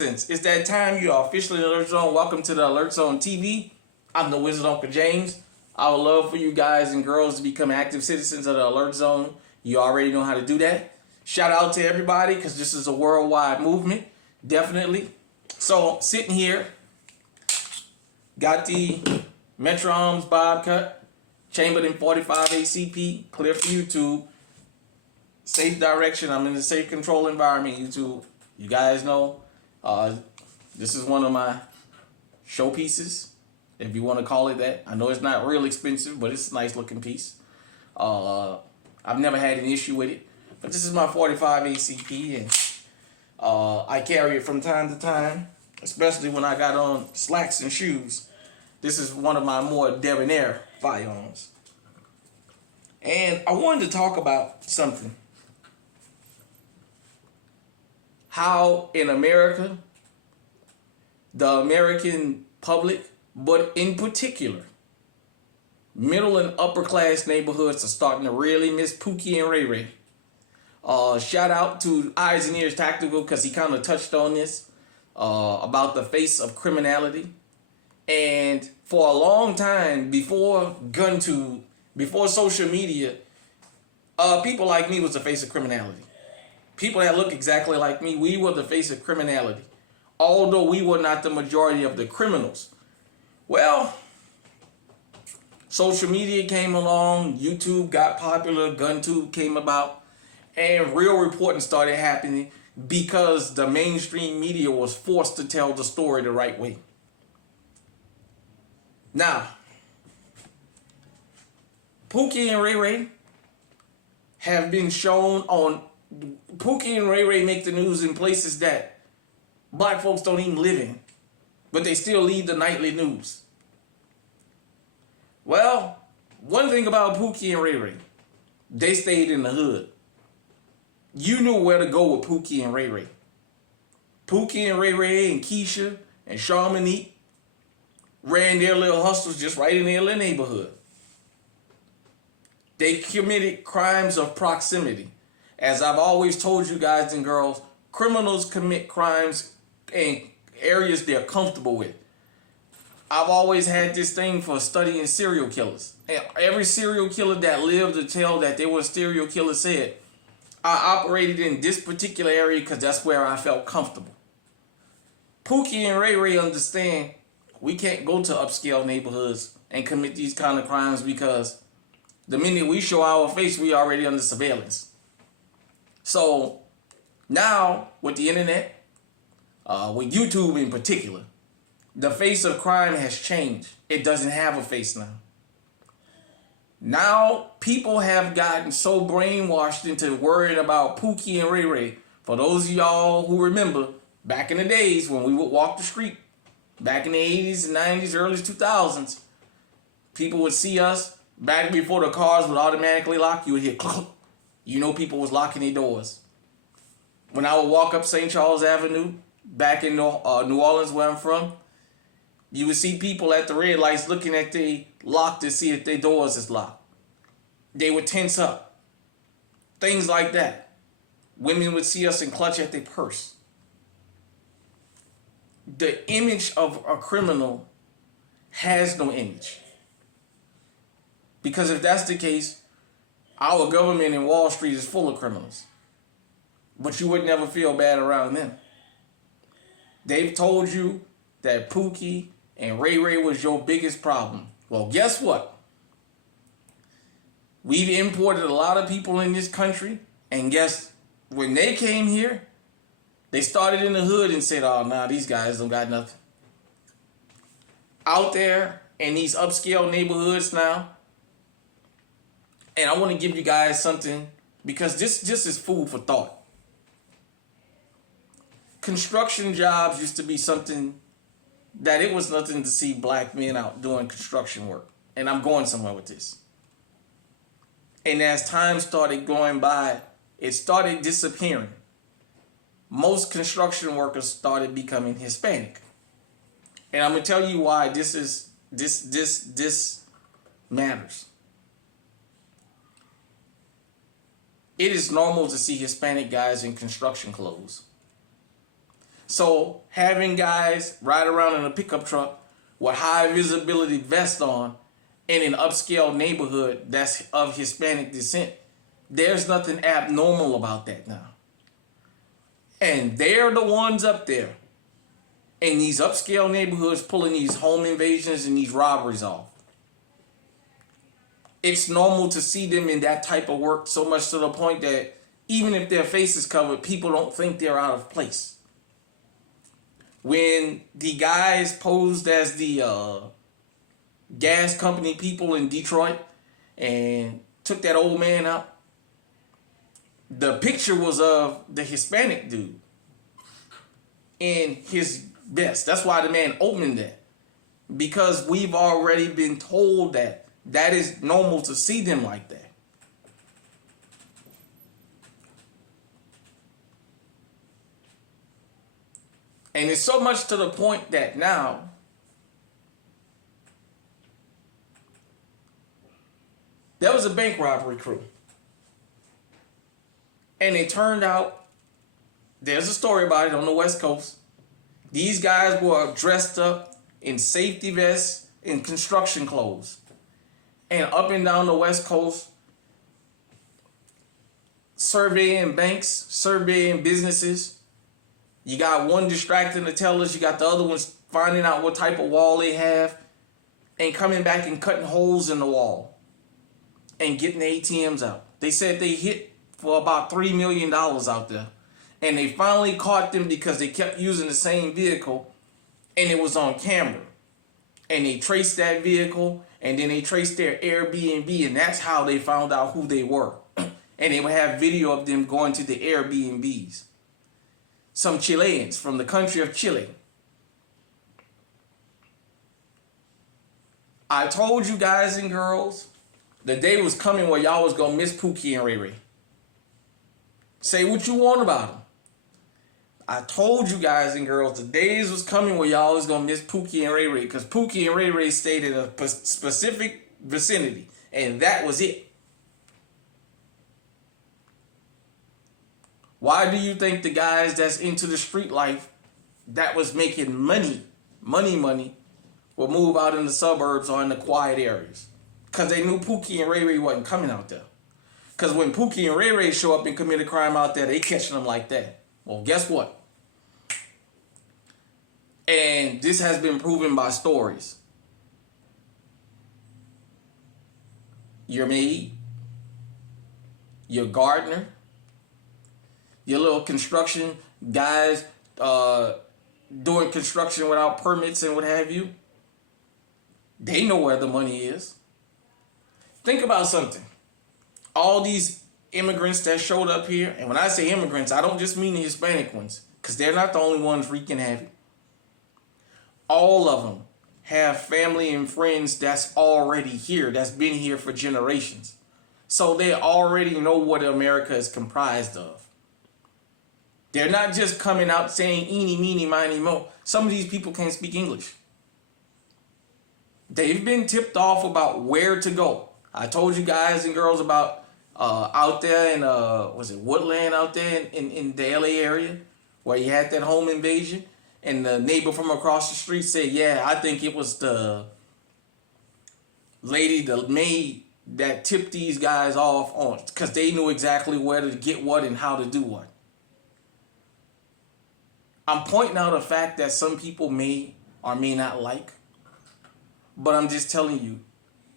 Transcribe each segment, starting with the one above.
Since it's that time, you are officially in the Alert Zone. Welcome to the Alert Zone TV. I'm the Wizard Uncle James. I would love for you guys and girls to become active citizens of the Alert Zone. You already know how to do that. Shout out to everybody because this is a worldwide movement, definitely. So, sitting here, got the Metro Arms Bob cut, chambered in 45 ACP, clear for YouTube. Safe direction. I'm in a safe control environment, YouTube. You guys know. This is one of my showpieces, if you want to call it that. I know it's not real expensive, but it's a nice looking piece. I've never had an issue with it, but this is my 45 ACP, and I carry it from time to time, especially when I got on slacks and shoes. This is one of my more debonair firearms. And I wanted to talk about something. How in America, the American public, but in particular, middle and upper class neighborhoods are starting to really miss Pookie and Ray Ray. Shout out to Eyes and Ears Tactical because he kind of touched on this about the face of criminality. And for a long time, before GunTube, before social media, people like me was the face of criminality. People that look exactly like me, we were the face of criminality. Although we were not the majority of the criminals. Well, social media came along, YouTube got popular, GunTube came about, and real reporting started happening because the mainstream media was forced to tell the story the right way. Now, Pookie and Ray Ray have been shown on... Pookie and Ray Ray make the news in places that black folks don't even live in, but they still lead the nightly news. Well, one thing about Pookie and Ray Ray, they stayed in the hood. You knew where to go with Pookie and Ray Ray. Pookie and Ray Ray and Keisha and Charmonique ran their little hustles just right in their little neighborhood. They committed crimes of proximity. As I've always told you guys and girls, criminals commit crimes in areas they're comfortable with. I've always had this thing for studying serial killers. And every serial killer that lived to tell that they were a serial killer said, I operated in this particular area because that's where I felt comfortable. Pookie and Ray Ray understand we can't go to upscale neighborhoods and commit these kind of crimes because the minute we show our face, we already under surveillance. So now with the internet, with YouTube in particular, the face of crime has changed. It doesn't have a face now. Now people have gotten so brainwashed into worrying about Pookie and Ray Ray. For those of y'all who remember, back in the days when we would walk the street, back in the 80s and 90s, early 2000s, people would see us back before the cars would automatically lock. You would hear click. You know people was locking their doors. When I would walk up St. Charles Avenue, back in New Orleans where I'm from, you would see people at the red lights looking at their lock to see if their doors is locked. They would tense up. Things like that. Women would see us and clutch at their purse. The image of a criminal has no image. Because if that's the case, our government in Wall Street is full of criminals. But you would never feel bad around them. They've told you that Pookie and Ray Ray was your biggest problem. Well, guess what? We've imported a lot of people in this country. And guess, when they came here, they started in the hood and said, oh, nah, these guys don't got nothing. Out there in these upscale neighborhoods now, and I want to give you guys something because this just is food for thought. Construction jobs used to be something that it was nothing to see black men out doing construction work. And I'm going somewhere with this. And as time started going by, it started disappearing. Most construction workers started becoming Hispanic. And I'm going to tell you why this matters. It is normal to see Hispanic guys in construction clothes. So having guys ride around in a pickup truck with high visibility vest on in an upscale neighborhood that's of Hispanic descent, there's nothing abnormal about that now. And they're the ones up there in these upscale neighborhoods pulling these home invasions and these robberies off. It's normal to see them in that type of work, so much to the point that even if their face is covered, people don't think they're out of place. When the guys posed as the gas company people in Detroit and took that old man out, the picture was of the Hispanic dude in his vest. That's why the man opened that. Because we've already been told that that is normal to see them like that. And it's so much to the point that now there was a bank robbery crew. And it turned out, there's a story about it on the West Coast. These guys were dressed up in safety vests and construction clothes. And up and down the West Coast, surveying banks, surveying businesses. You got one distracting the tellers, you got the other ones finding out what type of wall they have and coming back and cutting holes in the wall and getting the ATMs out. They said they hit for about $3 million out there. And they finally caught them because they kept using the same vehicle and it was on camera. And they traced that vehicle and then they traced their Airbnb, and that's how they found out who they were. And they would have video of them going to the Airbnbs. Some Chileans from the country of Chile. I told you guys and girls, the day was coming where y'all was going to miss Pookie and Ray Ray. Say what you want about them. I told you guys and girls, the days was coming where y'all was going to miss Pookie and Ray Ray, because Pookie and Ray Ray stayed in a specific vicinity, and that was it. Why do you think the guys that's into the street life that was making money, will move out in the suburbs or in the quiet areas? Because they knew Pookie and Ray Ray wasn't coming out there. Because when Pookie and Ray Ray show up and commit a crime out there, they catching them like that. Well, guess what? And this has been proven by stories. Your maid, your gardener, your little construction guys doing construction without permits and what have you. They know where the money is. Think about something. All these immigrants that showed up here, and when I say immigrants, I don't just mean the Hispanic ones, because they're not the only ones wreaking havoc. All of them have family and friends that's already here, that's been here for generations. So they already know what America is comprised of. They're not just coming out saying eeny, meeny, miny, mo. Some of these people can't speak English. They've been tipped off about where to go. I told you guys and girls about out there in, was it Woodland out there in the LA area where you had that home invasion, and the neighbor from across the street said, yeah, I think it was the lady, the maid, that tipped these guys off on, because they knew exactly where to get what and how to do what. I'm pointing out a fact that some people may or may not like, but I'm just telling you,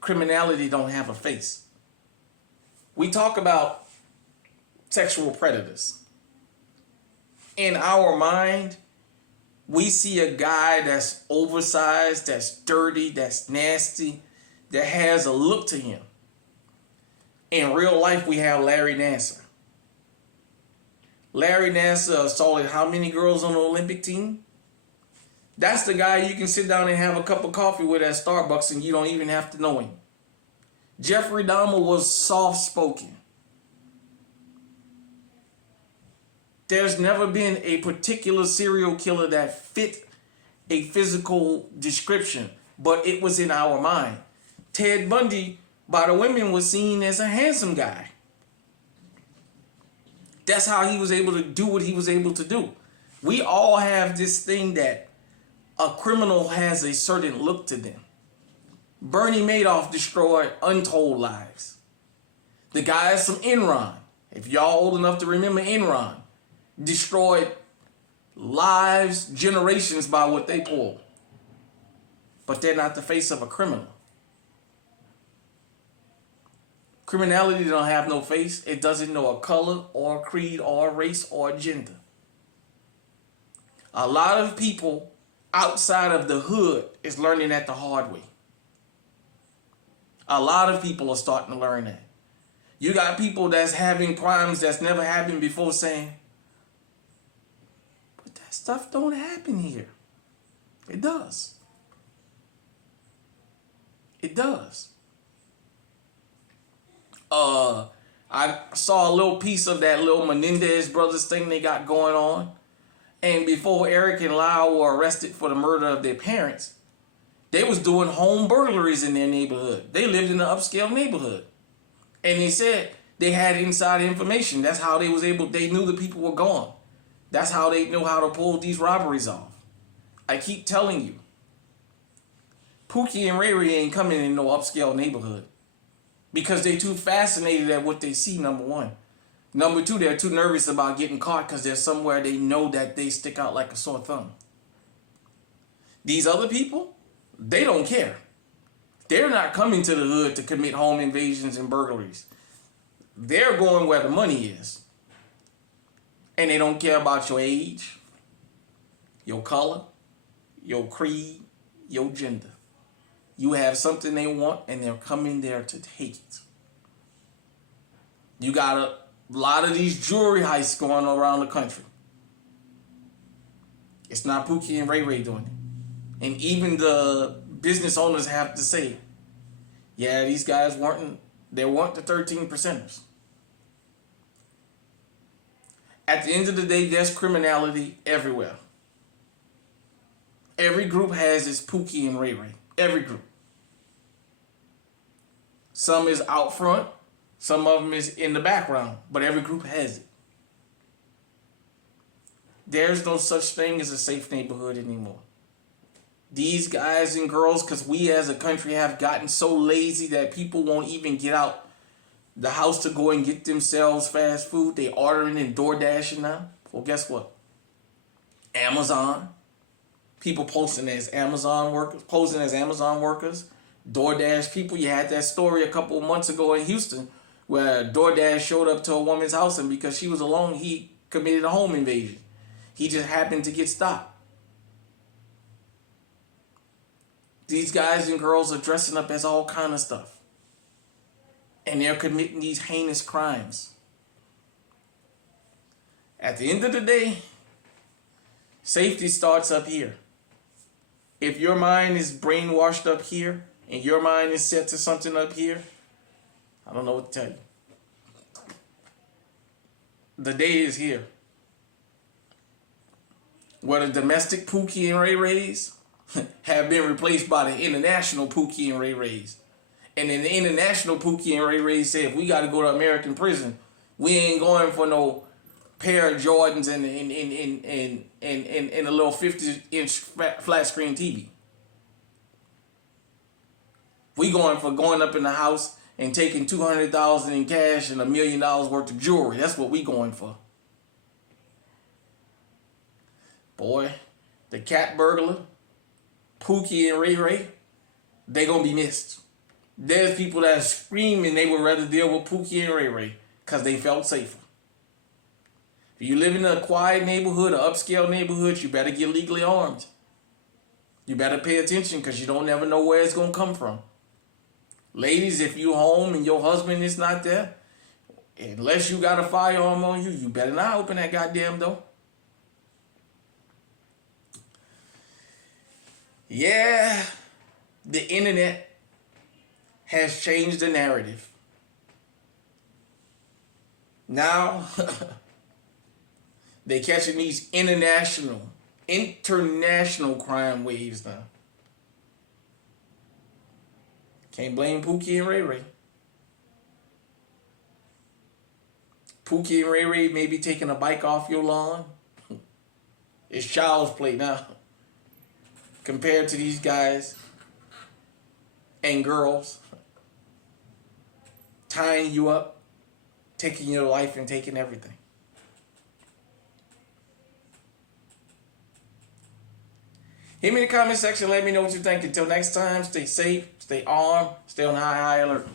criminality don't have a face. We talk about sexual predators. In our mind, we see a guy that's oversized, that's dirty, that's nasty, that has a look to him. In real life, we have Larry Nassar. Larry Nassar assaulted how many girls on the Olympic team? That's the guy you can sit down and have a cup of coffee with at Starbucks and you don't even have to know him. Jeffrey Dahmer was soft-spoken. There's never been a particular serial killer that fit a physical description, but it was in our mind. Ted Bundy, by the women, was seen as a handsome guy. That's how he was able to do what he was able to do. We all have this thing that a criminal has a certain look to them. Bernie Madoff destroyed untold lives. The guys from Enron, if y'all old enough to remember Enron, destroyed lives, generations by what they pulled. But they're not the face of a criminal. Criminality don't have no face. It doesn't know a color or a creed or a race or a gender. A lot of people outside of the hood is learning that the hard way. A lot of people are starting to learn that. You got people that's having crimes that's never happened before saying, but that stuff don't happen here. It does. It does. I saw a little piece of that little Menendez brothers thing they got going on. And before Eric and Lyle were arrested for the murder of their parents, they was doing home burglaries in their neighborhood. They lived in an upscale neighborhood. And they said they had inside information. That's how they was able, they knew the people were gone. That's how they knew how to pull these robberies off. I keep telling you, Pookie and Ray Ray ain't coming in no upscale neighborhood. Because they too fascinated at what they see, number one. Number two, they're too nervous about getting caught because there's somewhere they know that they stick out like a sore thumb. These other people, they don't care. They're not coming to the hood to commit home invasions and burglaries. They're going where the money is. And they don't care about your age, your color, your creed, your gender. You have something they want and they're coming there to take it. You got a lot of these jewelry heists going around the country. It's not Pookie and Ray Ray doing it. And even the business owners have to say, yeah, these guys weren't the 13 percenters. At the end of the day, there's criminality everywhere. Every group has its Pookie and Ray Ray. Every group. Some is out front, some of them is in the background, but every group has it. There's no such thing as a safe neighborhood anymore. These guys and girls, because we as a country have gotten so lazy that people won't even get out the house to go and get themselves fast food. They ordering and door dashing now. Well, guess what? Amazon. People posting as Amazon workers, DoorDash people. You had that story a couple of months ago in Houston where DoorDash showed up to a woman's house and because she was alone, he committed a home invasion. He just happened to get stopped. These guys and girls are dressing up as all kind of stuff. And they're committing these heinous crimes. At the end of the day, safety starts up here. If your mind is brainwashed up here and your mind is set to something up here, I don't know what to tell you. The day is here where the domestic Pookie and Ray Rays have been replaced by the international Pookie and Ray Rays. And then the international Pookie and Ray Rays say, if we got to go to American prison, we ain't going for no pair of Jordans and a little 50-inch flat screen TV. We going for going up in the house and taking $200,000 in cash and $1 million worth of jewelry. That's what we going for. Boy, the cat burglar, Pookie and Ray Ray, they gonna be missed. There's people that are screaming they would rather deal with Pookie and Ray Ray because they felt safer. If you live in a quiet neighborhood, an upscale neighborhood, you better get legally armed. You better pay attention because you don't never know where it's going to come from. Ladies, if you home and your husband is not there, unless you got a firearm on you, you better not open that goddamn door. Yeah, the internet has changed the narrative. Now, they catching these international crime waves now. Can't blame Pookie and Ray Ray. Pookie and Ray Ray may be taking a bike off your lawn. It's child's play now. Compared to these guys and girls tying you up, taking your life and taking everything. Hit me in the comment section. Let me know what you think. Until next time, stay safe, stay armed, stay on high alert.